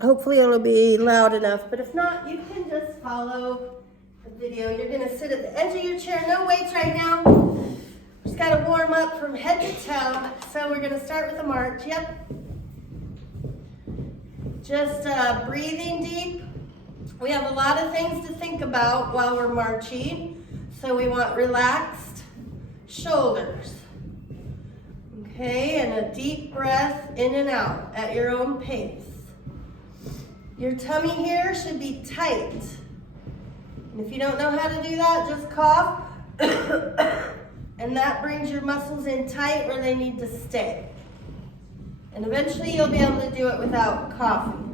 Hopefully it'll be loud enough, but if not, you can just follow the video. You're gonna sit at the edge of your chair, no weights right now. Just gotta warm up from head to toe. So we're gonna start with a march, yep. Just breathing deep. We have a lot of things to think about while we're marching. So we want relaxed shoulders. Okay, and a deep breath in and out at your own pace. Your tummy here should be tight. And if you don't know how to do that, just cough. And that brings your muscles in tight where they need to stay. And eventually you'll be able to do it without coughing.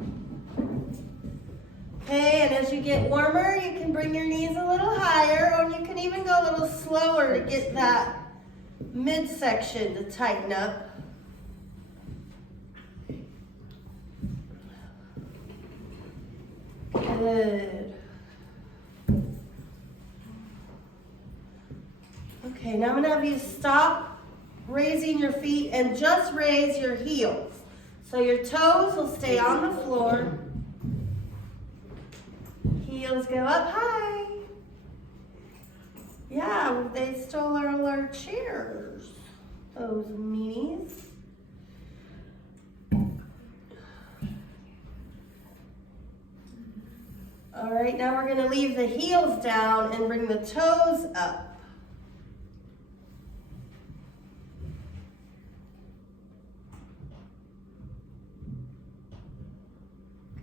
Okay, and as you get warmer, you can bring your knees a little higher, or you can even go a little slower to get that midsection to tighten up. Good. Okay, now I'm gonna have you stop raising your feet and just raise your heels. So your toes will stay on the floor. Heels go up high. Yeah, they stole all our chairs, those meanies. All right, now we're gonna leave the heels down and bring the toes up.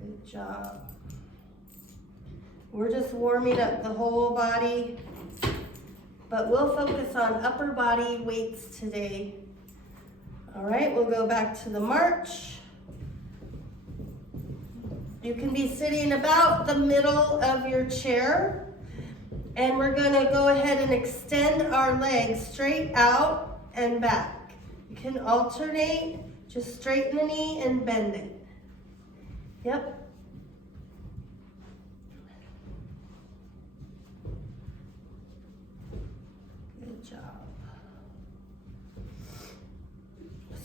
Good job. We're just warming up the whole body, but we'll focus on upper body weights today. All right, we'll go back to the march. You can be sitting about the middle of your chair, and we're gonna go ahead and extend our legs straight out and back. You can alternate, just straighten the knee and bend it. Yep.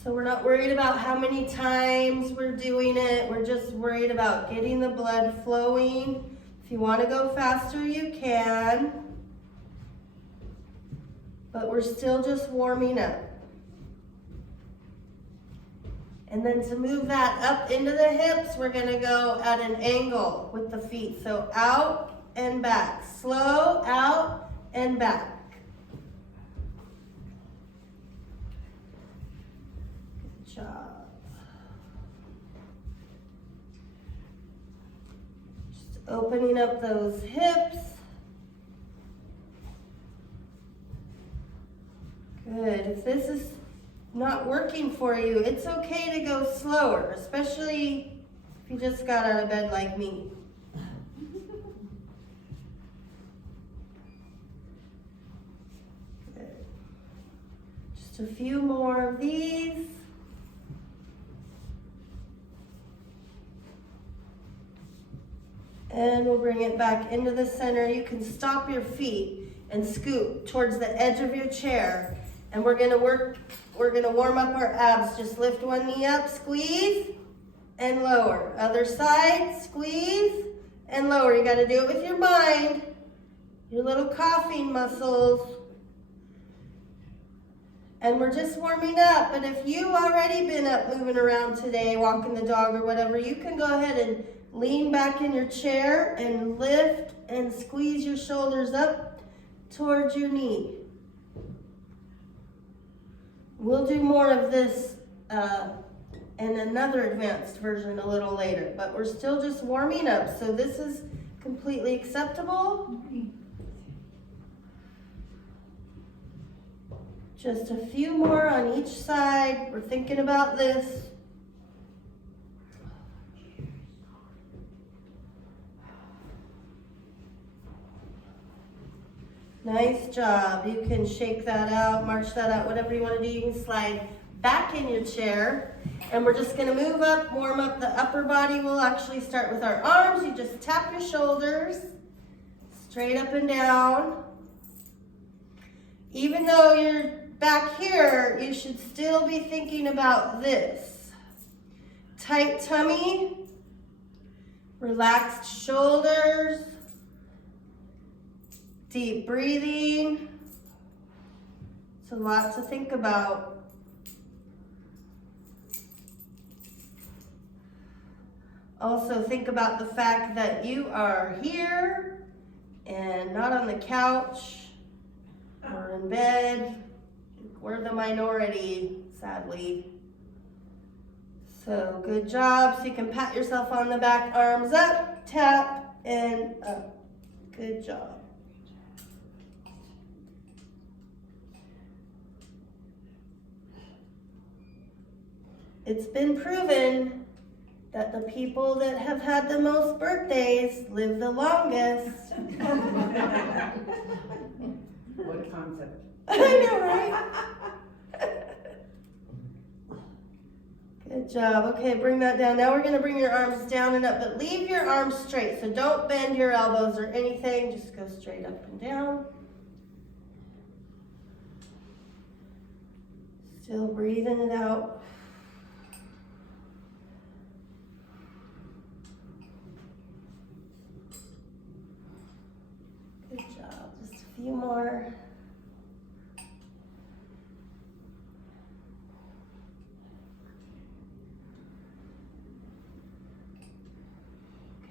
So we're not worried about how many times we're doing it. We're just worried about getting the blood flowing. If you want to go faster, you can. But we're still just warming up. And then to move that up into the hips, we're going to go at an angle with the feet. So out and back. Slow, out and back. Job. Just opening up those hips. Good. If this is not working for you, it's okay to go slower, especially if you just got out of bed like me. Good. Just a few more of these. And we'll bring it back into the center. You can stop your feet and scoot towards the edge of your chair. And we're gonna warm up our abs. Just lift one knee up, squeeze, and lower. Other side, squeeze, and lower. You gotta do it with your mind, your little coughing muscles. And we're just warming up. But if you've already been up moving around today, walking the dog or whatever, you can go ahead and lean back in your chair and lift and squeeze your shoulders up towards your knee. We'll do more of this and another advanced version a little later, but we're still just warming up. So this is completely acceptable. Just a few more on each side. We're thinking about this. Nice job. You can shake that out, march that out, whatever you want to do. You can slide back in your chair. And we're just going to move up, warm up the upper body. We'll actually start with our arms. You just tap your shoulders straight up and down. Even though you're back here, you should still be thinking about this. Tight tummy, Relaxed shoulders, deep breathing. It's a lot to think about. Also think about the fact that you are here and not on the couch or in bed. We're the minority, sadly. So good job. So you can pat yourself on the back, arms up, tap, and up. Good job. It's been proven that the people that have had the most birthdays live the longest. What concept? I know, right? Good job. Okay, bring that down. Now we're going to bring your arms down and up, but leave your arms straight. So don't bend your elbows or anything. Just go straight up and down. Still breathing it out. Good job. Just a few more.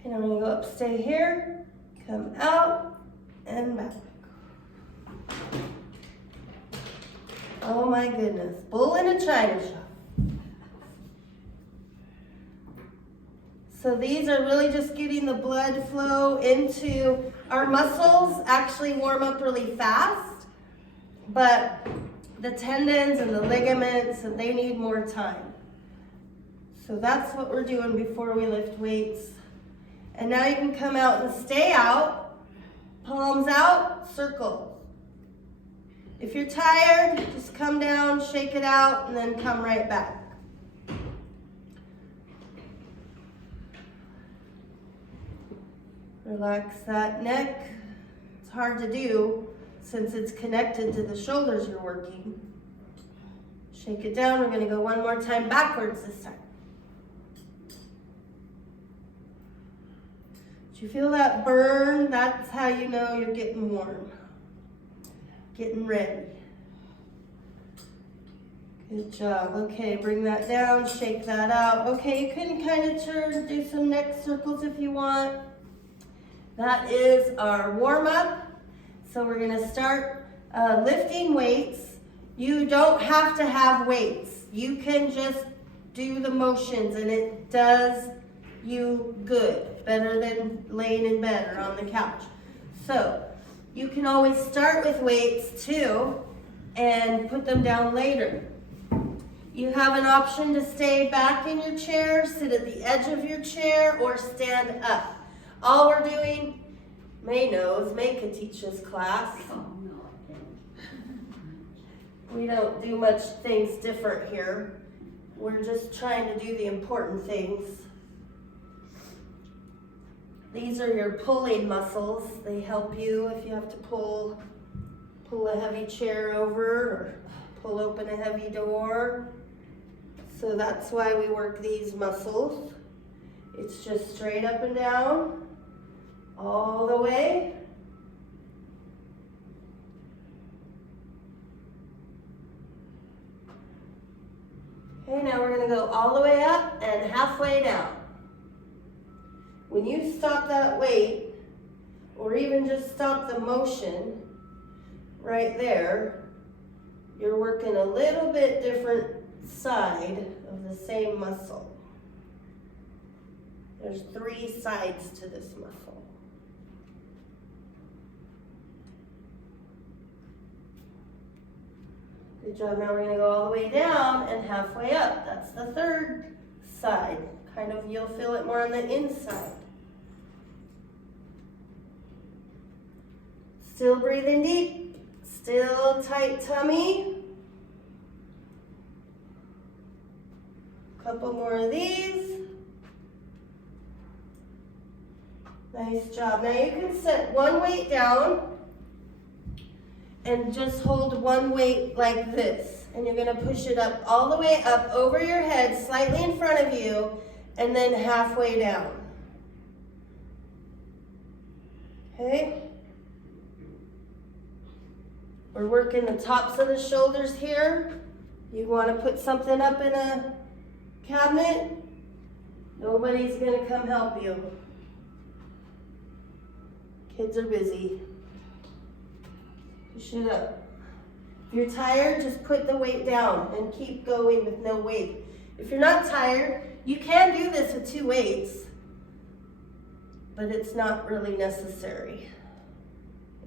Okay, now we're going to go up, stay here, come out, and back. Oh my goodness, bull in a china shop. So these are really just getting the blood flow into our muscles. Actually warm up really fast, but the tendons and the ligaments, and they need more time. So that's what we're doing before we lift weights. And now you can come out and stay out, palms out, circle. If you're tired, just come down, shake it out, and then come right back. Relax that neck. It's hard to do since it's connected to the shoulders you're working. Shake it down. We're going to go one more time backwards this time. Do you feel that burn? That's how you know you're getting warm. Getting ready. Good job. Okay, bring that down, shake that out. Okay, you can kind of turn, do some neck circles if you want. That is our warm-up. So we're gonna start lifting weights. You don't have to have weights. You can just do the motions and it does you good, better than laying in bed or on the couch. So you can always start with weights too and put them down later. You have an option to stay back in your chair, sit at the edge of your chair, or stand up. All we're doing, May knows, May could teach this class. Oh, no, I can't. We don't do much things different here. We're just trying to do the important things. These are your pulling muscles. They help you if you have to pull a heavy chair over or pull open a heavy door. So that's why we work these muscles. It's just straight up and down, all the way. Okay, now we're going to go all the way up and halfway down. When you stop that weight, or even just stop the motion right there, you're working a little bit different side of the same muscle. There's 3 sides to this muscle. Good job. Now we're going to go all the way down and halfway up. That's the 3rd side. Kind of, you'll feel it more on the inside. Still breathing deep. Still tight tummy. Couple more of these. Nice job. Now you can set one weight down and just hold one weight like this. And you're going to push it up all the way up over your head, slightly in front of you, and then halfway down. Okay. We're working the tops of the shoulders here. You want to put something up in a cabinet? Nobody's going to come help you. Kids are busy. Push it up. If you're tired, just put the weight down and keep going with no weight. If you're not tired, you can do this with 2 weights, but it's not really necessary.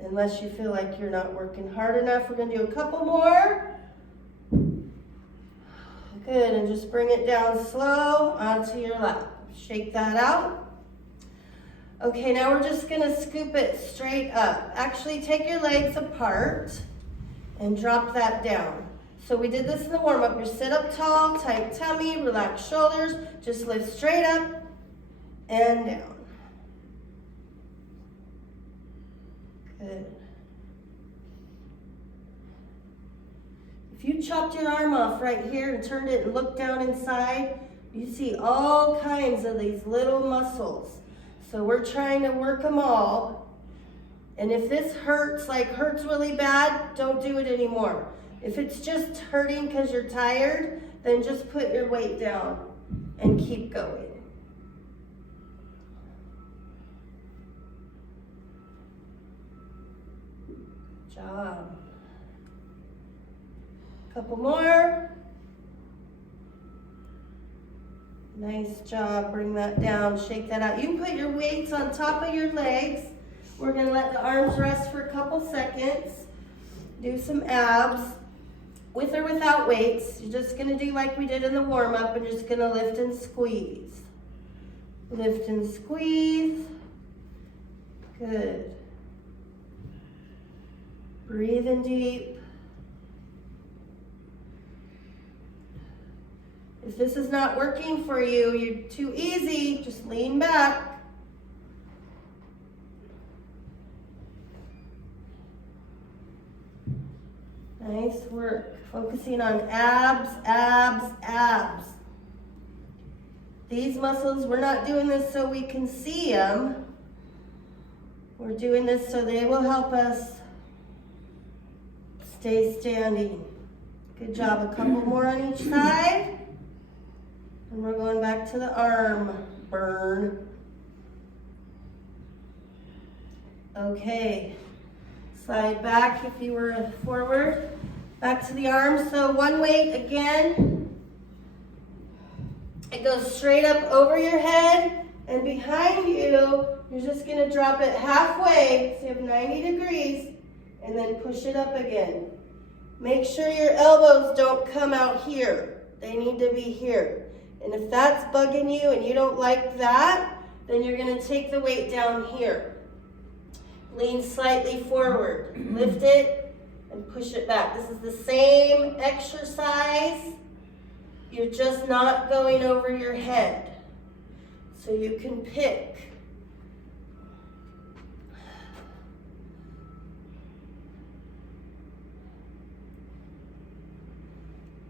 Unless you feel like you're not working hard enough. We're gonna do a couple more. Good, and just bring it down slow onto your lap. Shake that out. Okay, now we're just gonna scoop it straight up. Actually, take your legs apart and drop that down. So we did this in the warm-up. You sit up tall, tight tummy, relax shoulders, just lift straight up and down. Good. If you chopped your arm off right here and turned it and looked down inside, you see all kinds of these little muscles. So we're trying to work them all. And if this hurts really bad, don't do it anymore. If it's just hurting because you're tired, then just put your weight down and keep going. Job. Couple more. Nice job. Bring that down. Shake that out. You can put your weights on top of your legs. We're going to let the arms rest for a couple seconds. Do some abs with or without weights. You're just going to do like we did in the warm-up and just going to lift and squeeze. Lift and squeeze. Good. Breathe in deep. If this is not working for you, you're too easy, just lean back. Nice work. Focusing on abs, abs, abs. These muscles, we're not doing this so we can see them. We're doing this so they will help us stay standing. Good job. A couple more on each side. And we're going back to the arm burn. Okay. Slide back if you were forward. Back to the arms. So one weight again. It goes straight up over your head and behind you. You're just going to drop it halfway. So you have 90 degrees. And then push it up again. Make sure your elbows don't come out here. They need to be here. And if that's bugging you and you don't like that, then you're going to take the weight down here. Lean slightly forward. Lift it and push it back. This is the same exercise. You're just not going over your head. So you can pick.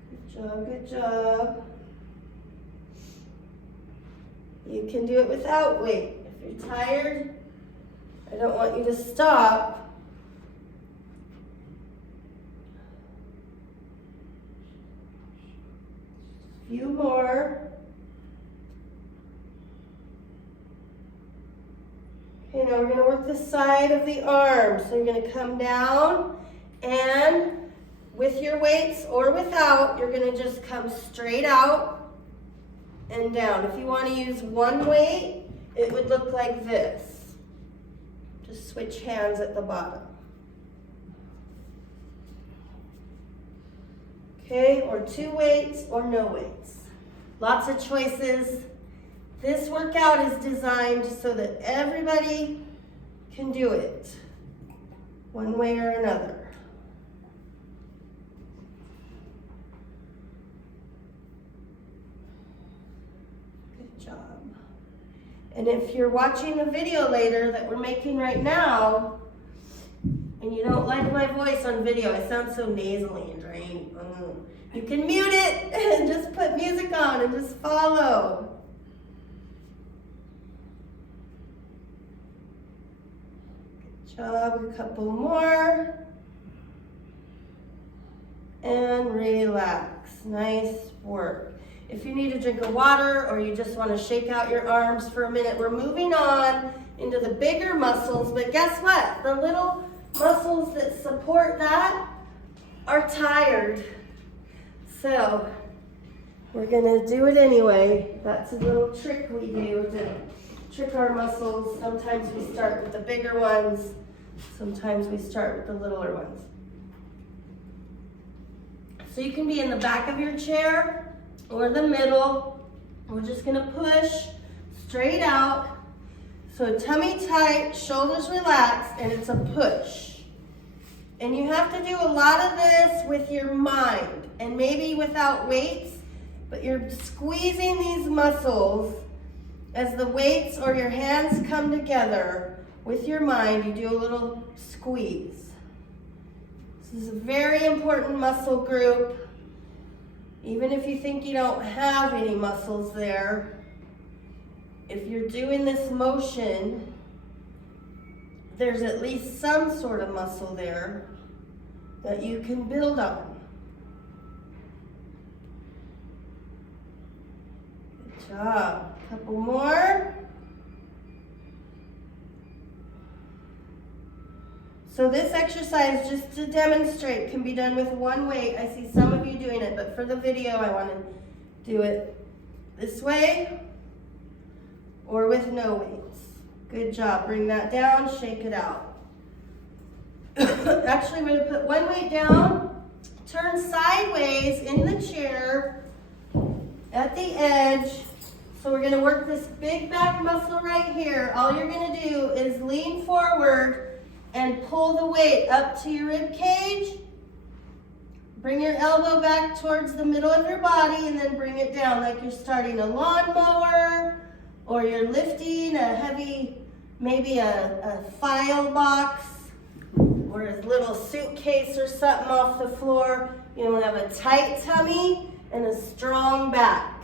Good job, good job. You can do it without weight. If you're tired, I don't want you to stop. A few more. Okay, now we're going to work the side of the arm. So you're going to come down and with your weights or without, you're going to just come straight out and down. If you want to use one weight, it would look like this. Just switch hands at the bottom. Okay, or 2 weights or no weights. Lots of choices. This workout is designed so that everybody can do it one way or another. Job. And if you're watching the video later that we're making right now, and you don't like my voice on video, I sound so nasally and drained, you can mute it and just put music on and just follow. job, a couple more. And relax, nice work. If you need a drink of water or you just want to shake out your arms for a minute, we're moving on into the bigger muscles, but guess what? The little muscles that support that are tired. So we're gonna do it anyway. That's a little trick we do to trick our muscles. Sometimes we start with the bigger ones, sometimes we start with the littler ones. So you can be in the back of your chair or the middle. We're just gonna push straight out. So tummy tight, shoulders relaxed, and it's a push. And you have to do a lot of this with your mind and maybe without weights, but you're squeezing these muscles as the weights or your hands come together with your mind. You do a little squeeze. This is a very important muscle group. Even if you think you don't have any muscles there, if you're doing this motion, there's at least some sort of muscle there that you can build on. Good job. Couple more. So this exercise, just to demonstrate, can be done with one weight. I see some of you doing it, but for the video, I want to do it this way or with no weights. Good job. Bring that down, shake it out. Actually, we're going to put one weight down, turn sideways in the chair at the edge. So we're going to work this big back muscle right here. All you're going to do is lean forward and pull the weight up to your rib cage. Bring your elbow back towards the middle of your body and then bring it down like you're starting a lawnmower or you're lifting a heavy, maybe a file box or a little suitcase or something off the floor. You want to have a tight tummy and a strong back.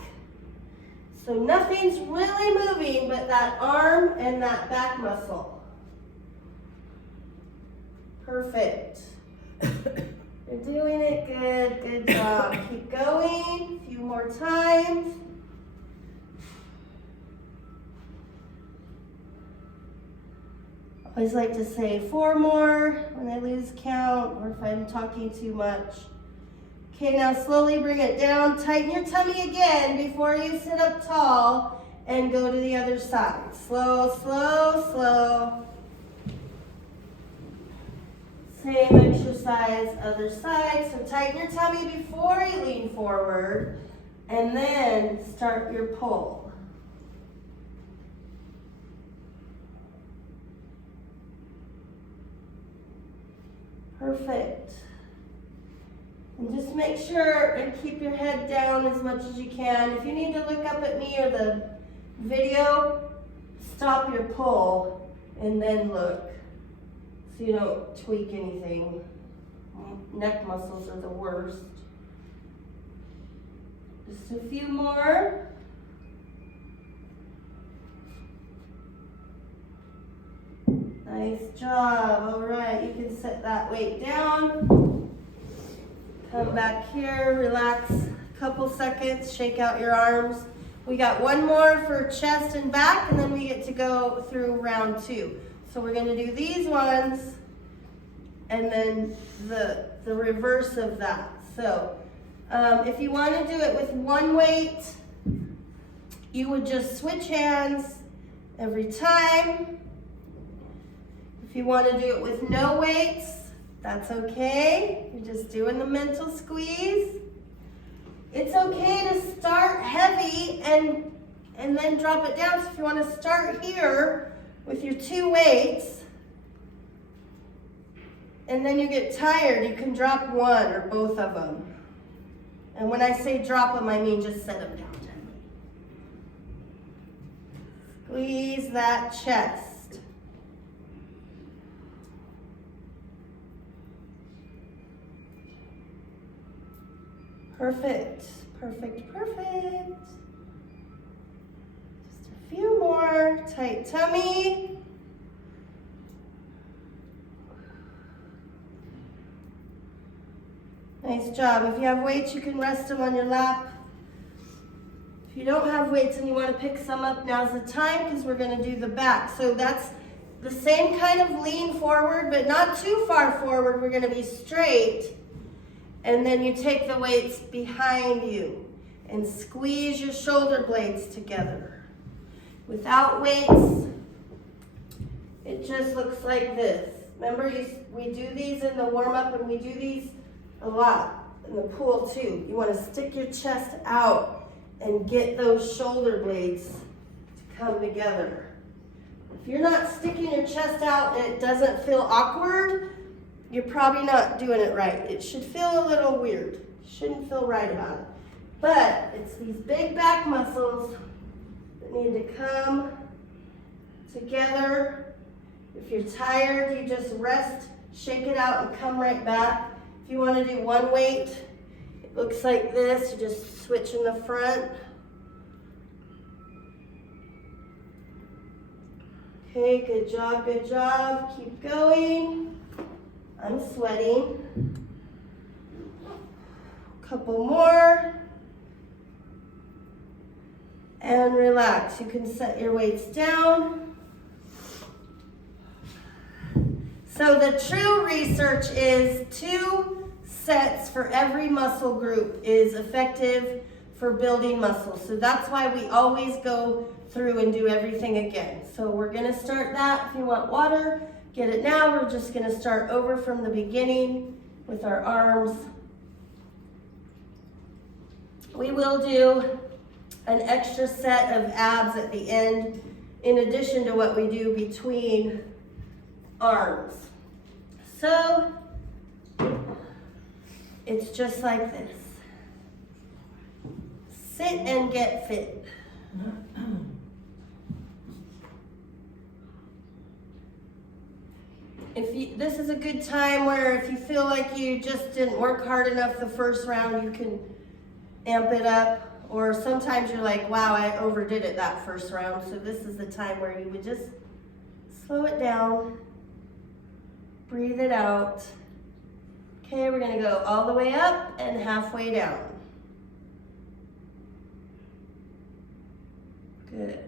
So nothing's really moving but that arm and that back muscle. Perfect. You're doing it good. Good job. Keep going. A few more times. I always like to say 4 more when I lose count or if I'm talking too much. Okay, now slowly bring it down. Tighten your tummy again before you sit up tall and go to the other side. Slow, slow, slow. Same exercise, other side. So tighten your tummy before you lean forward and then start your pull. Perfect. And just make sure and keep your head down as much as you can. If you need to look up at me or the video, stop your pull and then look so you don't tweak anything. Neck muscles are the worst. Just a few more. Nice job. All right, you can set that weight down. Come back here, relax a couple seconds, shake out your arms. We got one more for chest and back, and then we get to go through round 2. So we're gonna do these ones, and then the reverse of that. So if you wanna do it with one weight, you would just switch hands every time. If you wanna do it with no weights, that's okay. You're just doing the mental squeeze. It's okay to start heavy and then drop it down. So if you want to start here with your 2 weights and then you get tired, you can drop one or both of them. And when I say drop them, I mean just set them down gently. Squeeze that chest. Perfect, perfect, perfect. Just a few more. Tight tummy. Nice job. If you have weights, you can rest them on your lap. If you don't have weights and you want to pick some up, now's the time because we're going to do the back. So that's the same kind of lean forward, but not too far forward. We're going to be straight. And then you take the weights behind you and squeeze your shoulder blades together. Without weights, it just looks like this. Remember, we do these in the warm-up, and we do these a lot in the pool too. You want to stick your chest out and get those shoulder blades to come together. If you're not sticking your chest out and it doesn't feel awkward, you're probably not doing it right. It should feel a little weird. You shouldn't feel right about it. But it's these big back muscles that need to come together. If you're tired, you just rest, shake it out, and come right back. If you want to do one weight, it looks like this. You just switch in the front. Okay, good job, good job. Keep going. I'm sweating. Couple more. And relax. You can set your weights down. So the true research is 2 sets for every muscle group is effective for building muscle. So that's why we always go through and do everything again. So we're gonna start that. If you want water, get it now. We're just gonna start over from the beginning with our arms. We will do an extra set of abs at the end in addition to what we do between arms. So it's just like this. Sit and get fit. This is a good time where if you feel like you just didn't work hard enough the first round, you can amp it up. Or sometimes you're like, wow, I overdid it that first round. So this is the time where you would just slow it down, breathe it out. Okay, we're gonna go all the way up and halfway down. Good.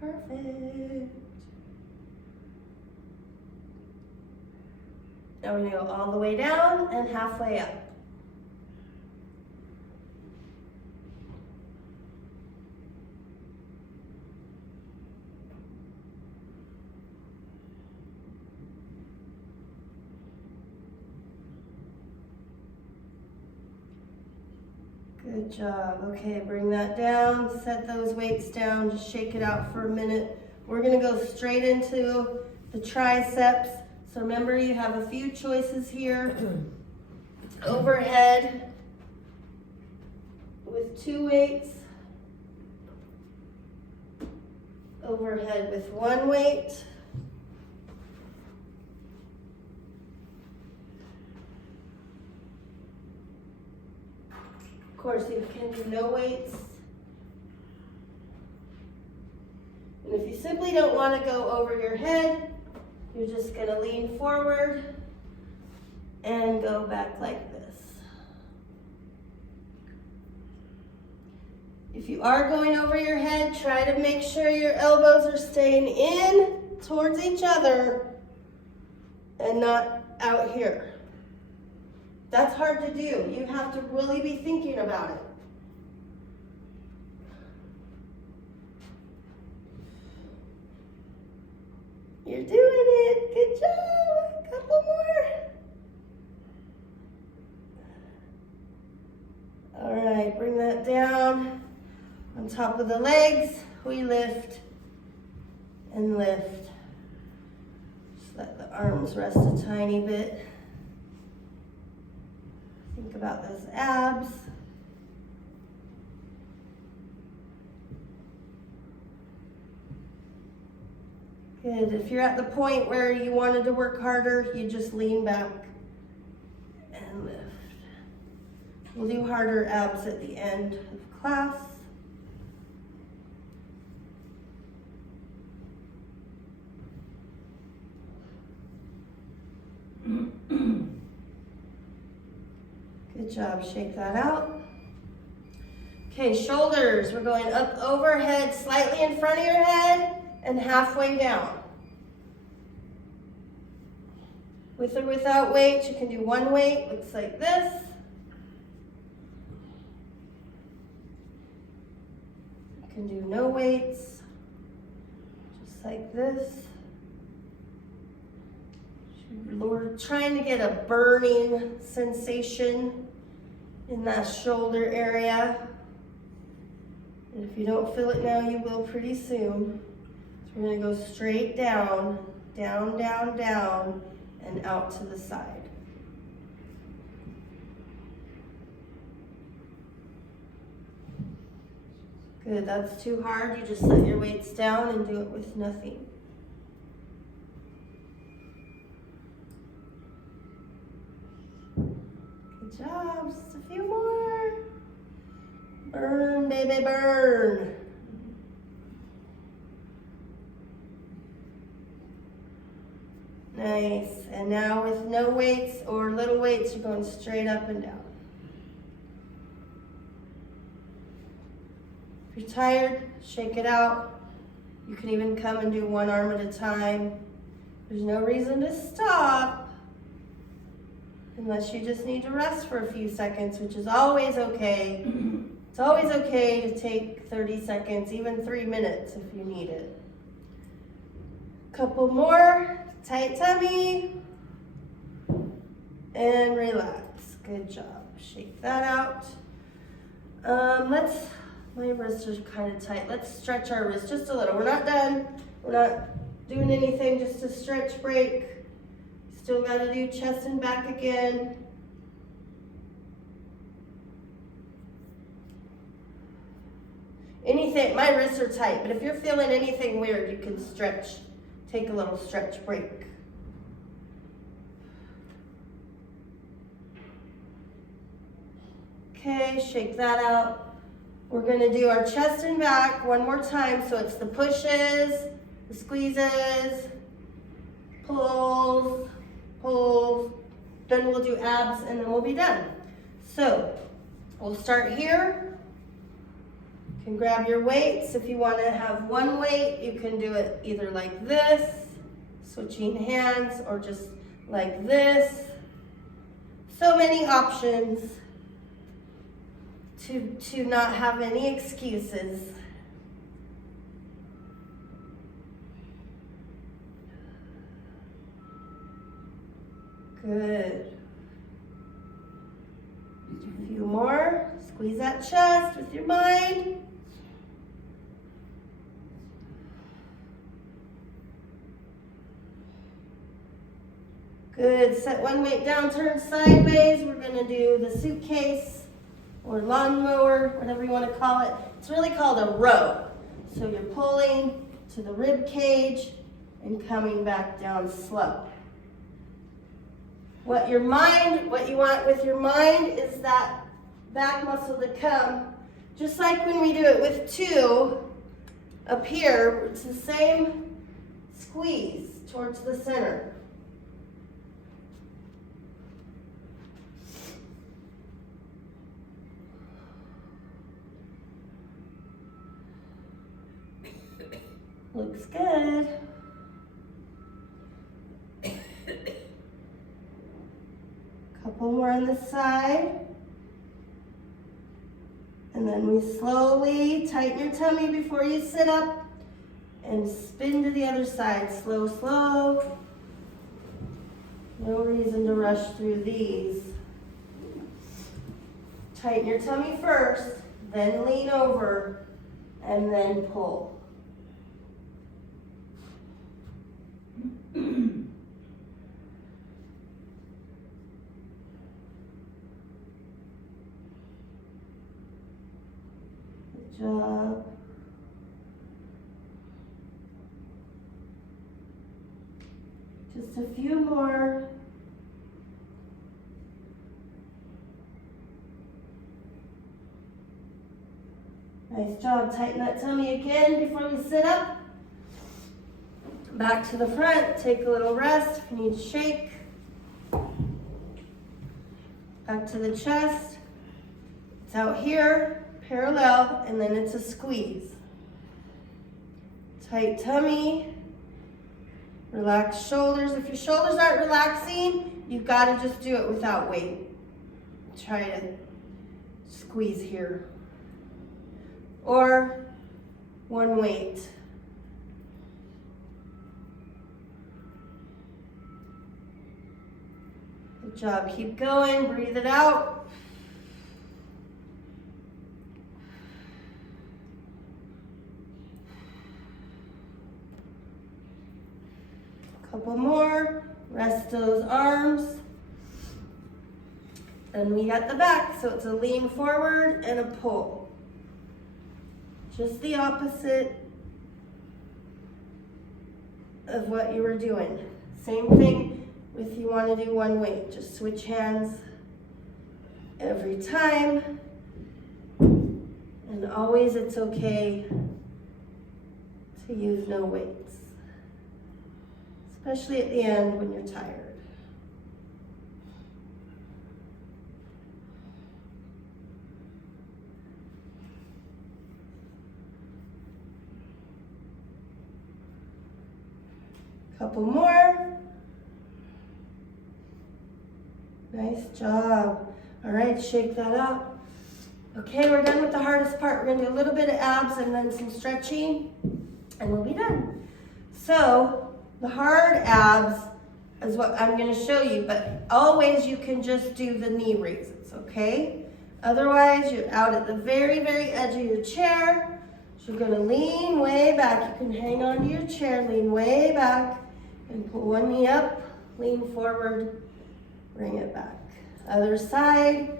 Perfect. Now we're gonna go all the way down and halfway up. Good job. Okay, bring that down, set those weights down, just shake it out for a minute. We're gonna go straight into the triceps. So remember, you have a few choices here. Overhead with 2 weights. Overhead with 1 weight. Of course, you can do no weights. And if you simply don't want to go over your head, you're just going to lean forward and go back like this. If you are going over your head, try to make sure your elbows are staying in towards each other and not out here. That's hard to do. You have to really be thinking about it. You're doing it. Good job. A couple more. All right, bring that down. On top of the legs, we lift and lift. Just let the arms rest a tiny bit. Think about those abs. Good. If you're at the point where you wanted to work harder, you just lean back and lift. We'll do harder abs at the end of class. Good job, shake that out. Okay, shoulders, we're going up overhead, slightly in front of your head and halfway down. With or without weight, you can do one weight, looks like this. You can do no weights, just like this. We're trying to get a burning sensation in that shoulder area. And if you don't feel it now, you will pretty soon. So we're gonna go straight down, down, down, down, and out to the side. Good, that's too hard. You just set your weights down and do it with nothing. Good job, just a few more. Burn, baby, burn. Nice, and now with no weights or little weights, you're going straight up and down. If you're tired, shake it out. You can even come and do one arm at a time. There's no reason to stop unless you just need to rest for a few seconds, which is always okay. It's always okay to take 30 seconds, even 3 minutes if you need it. Couple more, tight tummy, and relax. Good job. Shake that out. My wrists are kind of tight. Let's stretch our wrists just a little. We're not done. We're not doing anything, just a stretch break. Still got to do chest and back again. Anything, my wrists are tight, but if you're feeling anything weird, you can stretch. Take a little stretch break. Okay, shake that out. We're gonna do our chest and back one more time. So it's the pushes, the squeezes, pulls, pulls. Then we'll do abs and then we'll be done. So we'll start here. You can grab your weights. If you wanna have one weight, you can do it either like this, switching hands, or just like this. So many options to not have any excuses. Good. A few more. Squeeze that chest with your mind. Good. Set one weight down, turn sideways. We're going to do the suitcase or lawnmower, whatever you want to call it. It's really called a row. So you're pulling to the rib cage and coming back down slow. What you want with your mind is that back muscle to come, just like when we do it with two up here, it's the same squeeze towards the center. Looks good. Couple more on this side. And then we slowly tighten your tummy before you sit up and spin to the other side. Slow, slow. No reason to rush through these. Tighten your tummy first, then lean over, and then pull. Good job. Just a few more. Nice job. Tighten that tummy again before we sit up. Back to the front. Take a little rest if you need to shake. back to the chest. It's out here, parallel, and then it's a squeeze. Tight tummy, relaxed shoulders. If your shoulders aren't relaxing, you've got to just do it without weight. Try to squeeze here. Or one weight. Good job. Keep going. Breathe it out. Couple more. Rest those arms. And we got the back, so it's a lean forward and a pull. Just the opposite of what you were doing. Same thing if you want to do one weight. Just switch hands every time. And always it's okay to use no weights. Especially at the end when you're tired. Couple more. Nice job. All right, shake that out. Okay, we're done with the hardest part. We're gonna do a little bit of abs and then some stretching, and we'll be done. So, the hard abs is what I'm gonna show you, but always you can just do the knee raises, okay? Otherwise, you're out at the very, very edge of your chair. So you're gonna lean way back. You can hang on to your chair, lean way back, and pull one knee up, lean forward, bring it back. Other side.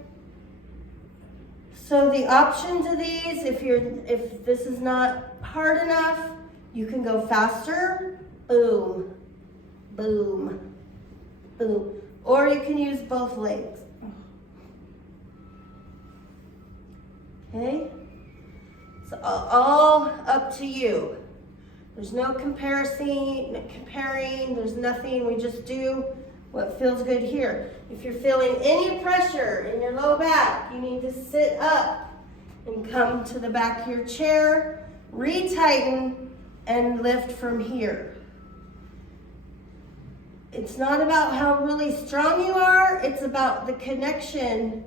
So the option to these, if this is not hard enough, you can go faster, boom, boom, boom. Or you can use both legs. Okay? It's all up to you. There's no comparing, there's nothing. We just do what feels good here. If you're feeling any pressure in your low back, you need to sit up and come to the back of your chair, retighten, and lift from here. It's not about how really strong you are, it's about the connection.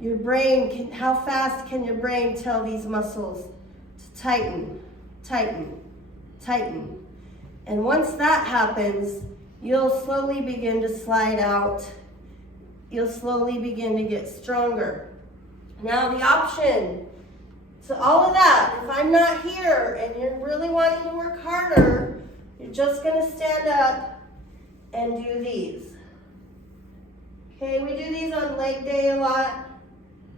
Your brain, how fast can your brain tell these muscles to tighten, tighten, tighten. And once that happens, you'll slowly begin to slide out. You'll slowly begin to get stronger. Now the option to all of that, if I'm not here and you're really wanting to work harder, you're just gonna stand up and do these. Okay, we do these on leg day a lot,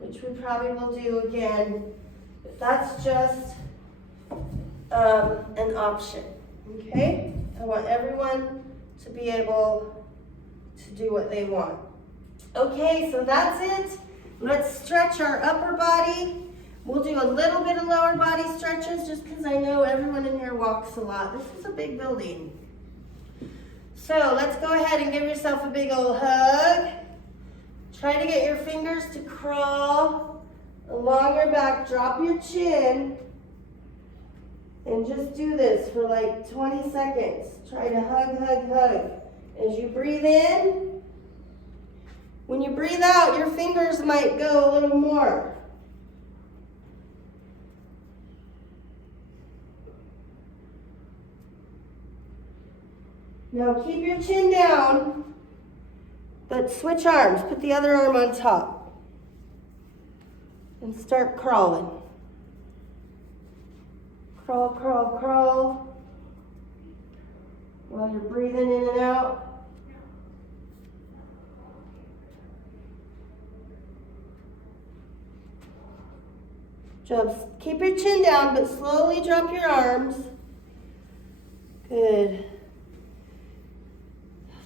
which we probably will do again, but that's just an option, okay? I want everyone to be able to do what they want. Okay, so that's it. Let's stretch our upper body. We'll do a little bit of lower body stretches just because I know everyone in here walks a lot. This is a big building. So let's go ahead and give yourself a big old hug. Try to get your fingers to crawl along your back. Drop your chin. And just do this for like 20 seconds. Try to hug, hug, hug. As you breathe in, when you breathe out, your fingers might go a little more. Now keep your chin down, but switch arms. Put the other arm on top. And start crawling. Crawl, crawl, crawl. While you're breathing in and out. Just keep your chin down, but slowly drop your arms. Good.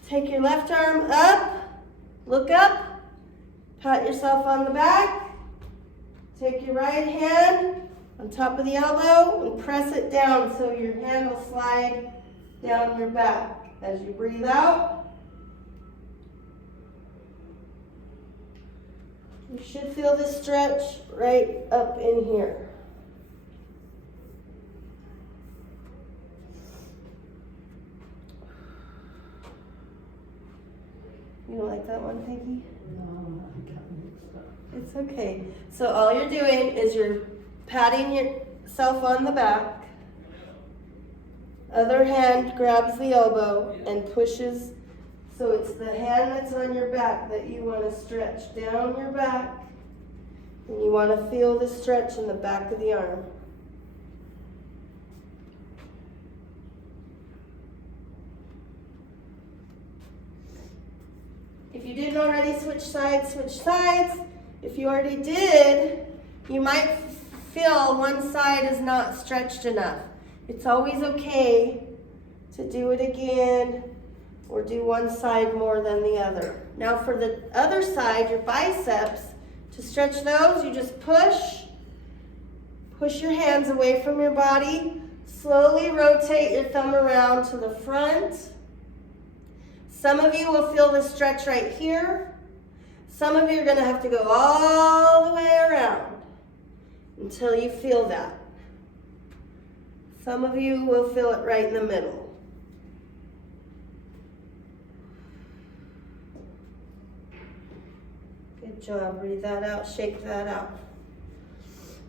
Take your left arm up, look up, pat yourself on the back. Take your right hand on top of the elbow and press it down so your hand will slide down your back. As you breathe out, You should feel the stretch right up in here. You don't like that one, Peggy? No, I got mixed up. It's okay. So all you're doing is you're patting yourself on the back. Other hand grabs the elbow and pushes. So it's the hand that's on your back that you want to stretch down your back. And you want to feel the stretch in the back of the arm. If you didn't already switch sides, switch sides. If you already did, you might feel one side is not stretched enough. It's always okay to do it again or do one side more than the other. Now for the other side, your biceps, to stretch those, you just push your hands away from your body, slowly rotate your thumb around to the front. Some of you will feel the stretch right here. Some of you are going to have to go all the way around until you feel that. Some of you will feel it right in the middle. Good job. Breathe that out, shake that out.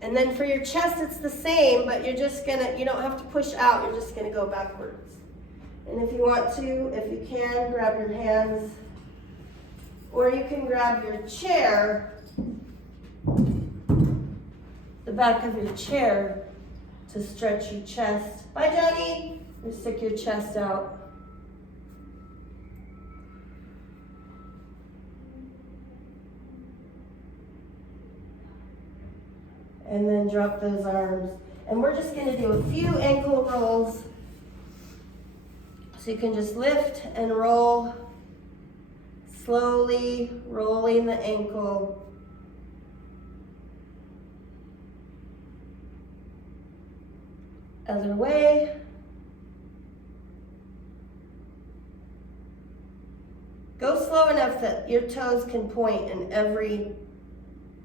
And then for your chest, it's the same, but you don't have to push out, you're just gonna go backwards. And if you want to, if you can, grab your hands, or you can grab your chair, the back of your chair, to stretch your chest. Bye, Johnny. And stick your chest out. And then drop those arms. And we're just gonna do a few ankle rolls. So you can just lift and roll, slowly rolling the ankle. Other way. Go slow enough that your toes can point in every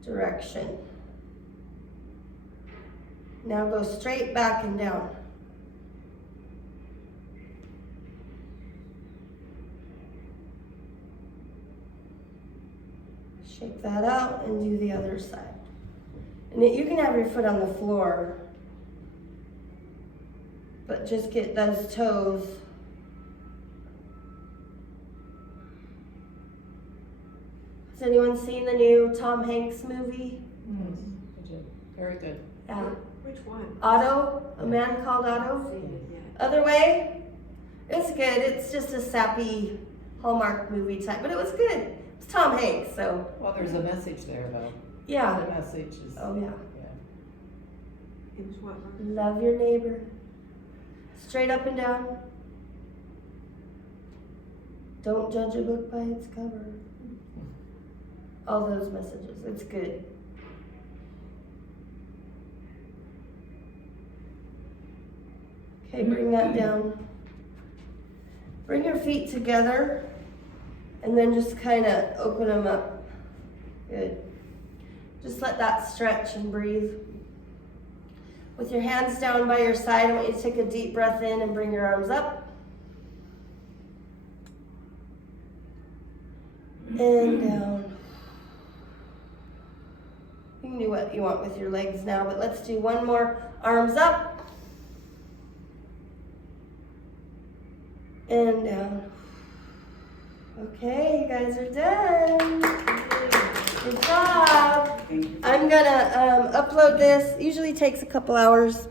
direction. Now go straight back and down. Shake that out and do the other side. And you can have your foot on the floor, but just get those toes. Has anyone seen the new Tom Hanks movie? Very good. Yeah. Which one? Otto, A Man Called Otto. Other way? It's good. It's just a sappy Hallmark movie type, but it was good. It's Tom Hanks, so Well, there's a message there, though. yeah. The message is. Oh yeah. It was what? Love your neighbor. Straight up and down. Don't judge a book by its cover. All those messages. It's good. Okay, bring that down. Bring your feet together and then just kind of open them up. Good. Just let that stretch and breathe. With your hands down by your side, I want you to take a deep breath in and bring your arms up. And down. You can do what you want with your legs now, but let's do one more. Arms up. And down. Okay, you guys are done. Good job. Thank you. I'm gonna upload this. Usually takes a couple hours.